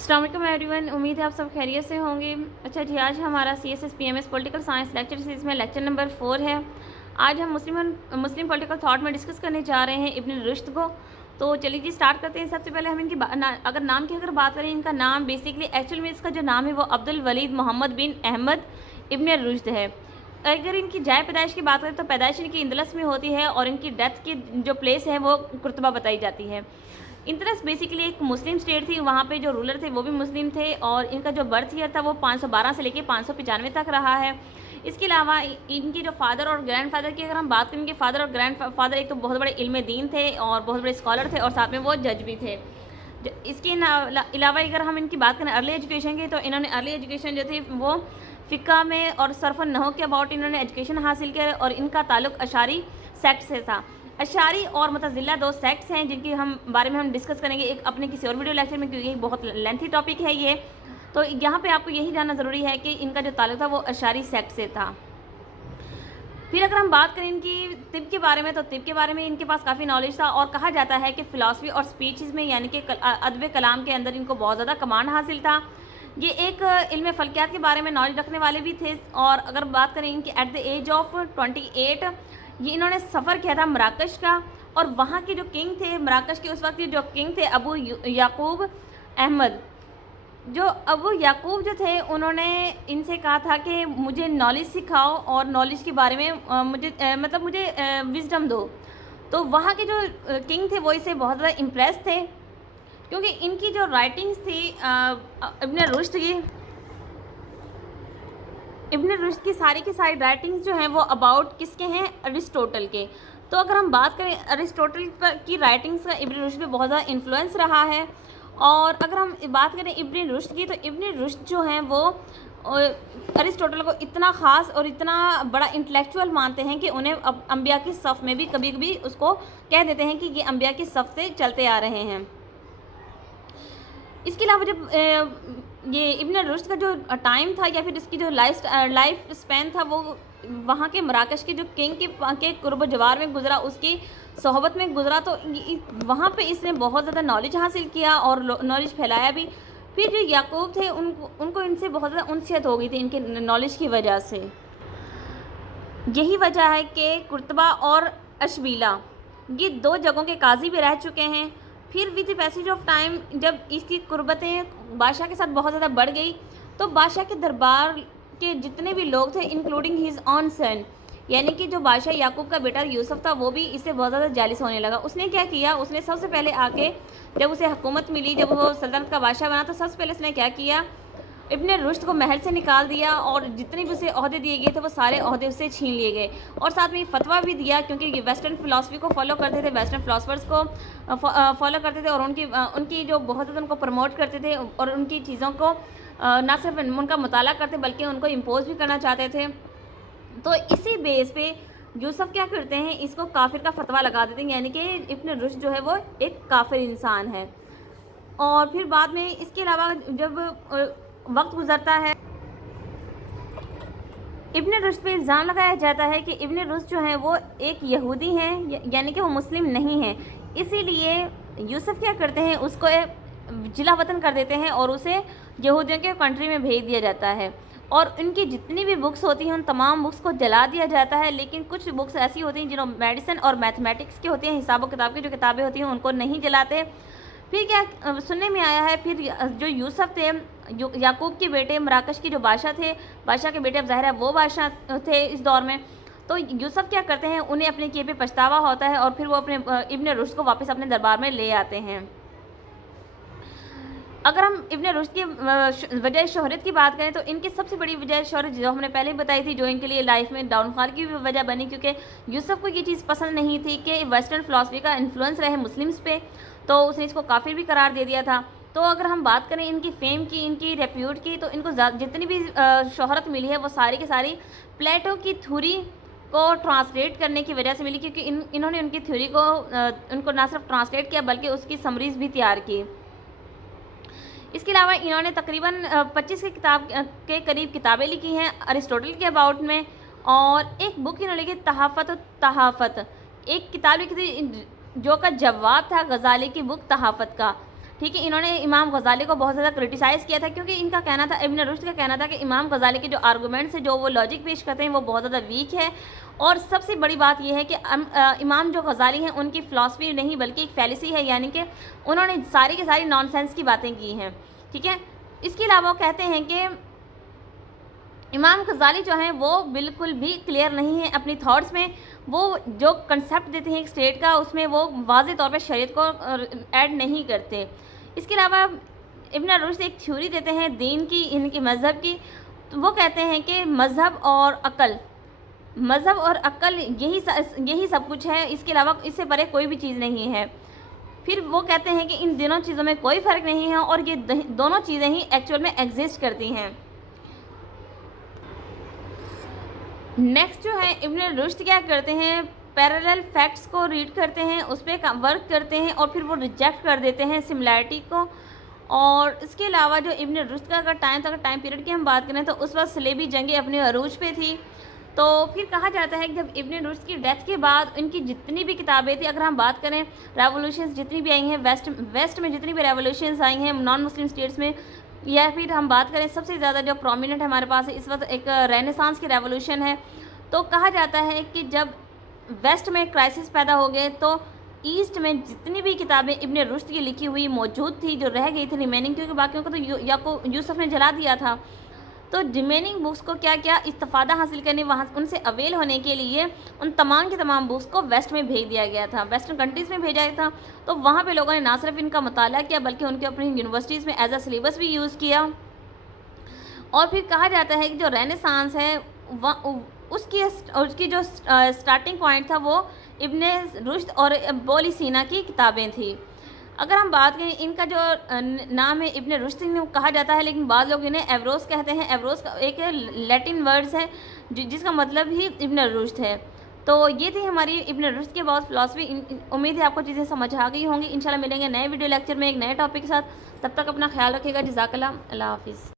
अस्सलाम वालेकुम एवरीवन, उम्मीद है आप सब खैरियत से होंगे। अच्छा जी, आज हमारा CSS PMS political science lecture series में लेक्चर नंबर 4 है। आज हम मुस्लिम पॉलिटिकल थॉट में डिस्कस करने जा रहे हैं इब्न रुश्द को। तो चलिए जी स्टार्ट करते हैं। सबसे पहले हम अगर नाम की बात करें, इनका नाम बेसिकली एक्चुअल में इसका जो नाम है वो अब्दुल वलीद मोहम्मद बिन अहमद इब्न रुश्द है। अगर इनकी जाए पैदाइश की बात करें तो पैदाइश इनकी इंदलस में होती है और इनकी डेथ की जो प्लेस है वो कुर्तबा बताई जाती है। इंदलस बेसिकली एक मुस्लिम स्टेट थी, वहाँ पे जो रूलर थे वो भी मुस्लिम थे और इनका जो बर्थ ईयर था वो 512 से लेके 595 तक रहा है। इसके अलावा इनके जो फादर और ग्रैंड फादर की अगर हम बात करें, इनके फादर और ग्रैंड फादर एक तो बहुत बड़े इल्म दीन थे और बहुत बड़े स्कॉलर थे और साथ में वो जज भी थे। इसके अलावा अगर हम इनकी बात करें अर्ली एजुकेशन की, तो इन्होंने अर्ली एजुकेशन जो थी वो फ़िक़्ह में और सरफ़ नहव के अबाउट इन्होंने एजुकेशन हासिल किया और इनका ताल्लुक़ अशारी सेक्ट से था। अशारी और मुतज़िला दो सेक्ट्स हैं जिनके बारे में हम डिस्कस करेंगे एक अपने किसी और वीडियो लेक्चर में, क्योंकि एक बहुत लेंथी टॉपिक है ये। तो यहाँ पे आपको यही जानना ज़रूरी है कि इनका जो ताल्लुक़ था वो अशारी सेक्ट से था। फिर अगर हम बात करें इनकी तिब के बारे में, तो तिब के बारे में इनके पास काफ़ी नॉलेज था और कहा जाता है कि फ़िलासफ़ी और स्पीचेज़ में यानी कि अदब कलाम के अंदर इनको बहुत ज़्यादा कमांड हासिल था। ये एक इल्म फ़ल्कियात के बारे में नॉलेज रखने वाले भी थे। और अगर बात करें इनकी एट द एज ऑफ 28 ये इन्होंने सफ़र किया था मराकश का, और वहाँ के जो किंग थे मराकश के उस वक्त के जो किंग थे अबू याकूब अहमद, जो अबू याकूब जो थे उन्होंने इनसे कहा था कि मुझे नॉलेज सिखाओ और नॉलेज के बारे में मुझे विजडम दो। तो वहाँ के जो किंग थे वो इससे बहुत ज़्यादा इम्प्रेस थे, क्योंकि इनकी जो राइटिंग्स थी इब्न रुश्द की सारी राइटिंग्स जो हैं वो अबाउट किसके हैं, अरिस्टोटल के। तो अगर हम बात करें अरिस्टोटल पर की राइटिंग्स का इब्न रुश्द पे बहुत ज़्यादा इन्फ्लुएंस रहा है। और अगर हम बात करें इब्न रुश्द की, तो इब्न रुश्द जो हैं वो अरिस्टोटल को इतना ख़ास और इतना बड़ा इंटेलेक्चुअल मानते हैं कि उन्हें अब अंबिया की सफ़ में भी कभी कभी उसको कह देते हैं कि ये अंबिया की सफ़ से चलते आ रहे हैं। इसके अलावा जब ये इब्न रुश्द का जो टाइम था या फिर इसकी जो लाइफ स्पैन था वो वहाँ के मराकश के जो किंग के कुर्ब जवार में गुजरा, उसकी सोहबत में गुजरा। तो वहाँ पे इसने बहुत ज़्यादा नॉलेज हासिल किया और नॉलेज फैलाया भी। फिर जो याकूब थे उनको इनसे बहुत ज़्यादा उनसियत हो गई थी इनके नॉलेज की वजह से। यही वजह है कि कुर्तबा और अशबीला ये दो जगहों के काजी भी रह चुके हैं। फिर with the passage of time जब इसकी कुर्बतें बादशाह के साथ बहुत ज़्यादा बढ़ गई, तो बादशाह के दरबार के जितने भी लोग थे इंक्लूडिंग हिज ऑन सन, यानी कि जो बादशाह याकूब का बेटा यूसुफ था वो भी इससे बहुत ज़्यादा जालिस होने लगा। उसने क्या किया, उसने सबसे पहले आके जब उसे हुकूमत मिली, जब वो सल्तनत का बादशाह बना, तो सबसे पहले उसने क्या किया, इब्न रुश्द को महल से निकाल दिया और जितने भी उसे ओहदे दिए गए थे वो सारे ओहदे उससे छीन लिए गए। और साथ में फतवा भी दिया, क्योंकि ये वेस्टर्न फ़िलासफ़ी को फॉलो करते थे, वेस्टर्न फ़िलासफ़र्स को फॉलो करते थे और उनकी जो बहुत ज़्यादा उनको प्रमोट करते थे और उनकी चीज़ों को ना सिर्फ उनका मुताला करते बल्कि उनको इम्पोज भी करना चाहते थे। तो इसी बेस पे यूसुफ क्या करते हैं, इसको काफिर का फतवा लगा देते हैं, यानी कि इब्न रुश्द जो है वो एक काफिर इंसान है। और फिर बाद में इसके अलावा जब वक्त गुजरता है, इब्न रुश्द पे इल्ज़ाम लगाया जाता है कि इब्न रुश्द जो है वो एक यहूदी हैं, यानी कि वो मुस्लिम नहीं हैं। इसीलिए यूसुफ क्या करते हैं, उसको जिला वतन कर देते हैं और उसे यहूदियों के कंट्री में भेज दिया जाता है। और इनकी जितनी भी बुक्स होती हैं उन तमाम बुक्स को जला दिया जाता है। लेकिन कुछ बुक्स ऐसी होती हैं जिन्हों मेडिसिन और मैथमेटिक्स की होती हैं, हिसाब किताब की जो किताबें होती हैं उनको नहीं जलाते। फिर क्या सुनने में आया है, फिर जो यूसुफ थे याकूब के बेटे मराकश के जो बादशाह थे, बादशाह के बेटे अब ज़ाहिर है वो बादशाह थे इस दौर में। तो यूसुफ क्या करते हैं, उन्हें अपने किए पे पछतावा होता है और फिर वो अपने इब्न रुश्द को वापस अपने दरबार में ले आते हैं। अगर हम इब्न रुश्द की वजह शोहरत की बात करें, तो इनकी सबसे बड़ी वजह शोहरत जो हमने पहले ही बताई थी, जो इनके लिए लाइफ में डाउनफॉल की भी वजह बनी, क्योंकि यूसुफ को ये चीज़ पसंद नहीं थी कि वेस्टर्न फ़िलासफ़ी का इन्फ्लुएंस रहे मुस्लिम्स पे, तो उसने इसको काफिर भी करार दे दिया था। तो अगर हम बात करें इनकी फेम की, इनकी रेप्यूट की, तो इनको जितनी भी शोहरत मिली है वो सारी की सारी प्लेटो की थ्योरी को ट्रांसलेट करने की वजह से मिली, क्योंकि इन्होंने उनकी थ्योरी को उनको ना सिर्फ ट्रांसलेट किया बल्कि उसकी समरीज भी तैयार की। इसके अलावा इन्होंने तकरीबन 25 के करीब किताबें लिखी हैं अरिस्टोटल के अबाउट में, और एक बुक इन्होंने लिखी तहाफ़त, एक किताब लिखी थी जो का जवाब था गज़ाली की बुक तहाफ़त का। ٹھیک ہے. انہوں نے امام غزالی کو بہت زیادہ کرٹیسائز کیا تھا کیونکہ ان کا کہنا تھا، ابن رشد کا کہنا تھا کہ امام غزالی کے جو آرگومنٹس ہیں، جو وہ لاجک پیش کرتے ہیں، وہ بہت زیادہ ویک ہے. اور سب سے بڑی بات یہ ہے کہ امام جو غزالی ہیں ان کی فلاسفی نہیں بلکہ ایک فیلسی ہے، یعنی کہ انہوں نے ساری کی ساری نان سینس کی باتیں کی ہیں. ٹھیک ہے. اس کے علاوہ وہ کہتے ہیں کہ امام غزالی جو ہیں وہ بالکل بھی کلیئر نہیں ہیں اپنی تھاٹس میں. وہ جو کنسیپٹ دیتے ہیں ایک اسٹیٹ کا، اس میں وہ واضح طور پہ شریعت کو ایڈ نہیں کرتے. اس کے علاوہ ابن رشد ایک تھیوری دیتے ہیں دین کی، ان کے مذہب کی. تو وہ کہتے ہیں کہ مذہب اور عقل یہی سب کچھ ہے، اس کے علاوہ اس سے پرے کوئی بھی چیز نہیں ہے. پھر وہ کہتے ہیں کہ ان دونوں چیزوں میں کوئی فرق نہیں ہے اور یہ دونوں چیزیں ہی ایکچوئل میں ایگزسٹ کرتی ہیں. نیکسٹ جو ہے ابن رشد کیا کرتے ہیں، پیرالل فیکٹس کو ریڈ کرتے ہیں، اس پہ ورک کرتے ہیں اور پھر وہ ریجیکٹ کر دیتے ہیں سملیرٹی کو. اور اس کے علاوہ جو ابن رشد کا اگر ٹائم پیریڈ کی ہم بات کریں تو اس وقت صلیبی جنگیں اپنے عروج پہ تھی. تو پھر کہا جاتا ہے کہ جب ابن رشد کی ڈیتھ کے بعد ان کی جتنی بھی کتابیں تھیں، اگر ہم بات کریں ریولوشنز جتنی بھی آئی ہیں ویسٹ میں جتنی بھی ریولوشنز آئی ہیں نان مسلم اسٹیٹس میں، یا پھر ہم بات کریں سب سے زیادہ جو پرومیننٹ ہمارے پاس ہے اس وقت ایک رینیسانس کی ریولوشن ہے. تو کہا جاتا ہے کہ جب ویسٹ میں کرائسس پیدا ہو گئے تو ایسٹ میں جتنی بھی کتابیں ابن رشد کی لکھی ہوئی موجود تھی، جو رہ گئی تھی ریمیننگ، کیونکہ باقیوں کو تو یوسف نے جلا دیا تھا، تو ریمیننگ بکس کو کیا استفادہ حاصل کرنے، وہاں ان سے اویل ہونے کے لیے ان تمام کی تمام بکس کو ویسٹ میں بھیج دیا گیا تھا، ویسٹرن کنٹریز میں بھیجا گیا تھا. تو وہاں پہ لوگوں نے نہ صرف ان کا مطالعہ کیا بلکہ ان کے اپنی یونیورسٹیز میں ایز اے سلیبس بھی یوز کیا. اور پھر کہا جاتا ہے کہ جو رینیسانس ہے اس کی جو سٹارٹنگ پوائنٹ تھا وہ ابن رشد اور ابولی سینا کی کتابیں تھیں. اگر ہم بات کریں ان کا جو نام ہے ابن رشد کہا جاتا ہے، لیکن بعض لوگ انہیں ایوروس کہتے ہیں. ایوروس کا ایک لیٹن ورڈز ہے جس کا مطلب ہی ابن رشد ہے. تو یہ تھی ہماری ابن رشد کے بعد فلاسفی. امید ہے آپ کو چیزیں سمجھ آ گئی ہوں گی. انشاءاللہ ملیں گے نئے ویڈیو لیکچر میں ایک نئے ٹاپک کے ساتھ. تب تک اپنا خیال رکھیے گا. جزاک اللہ. اللہ حافظ.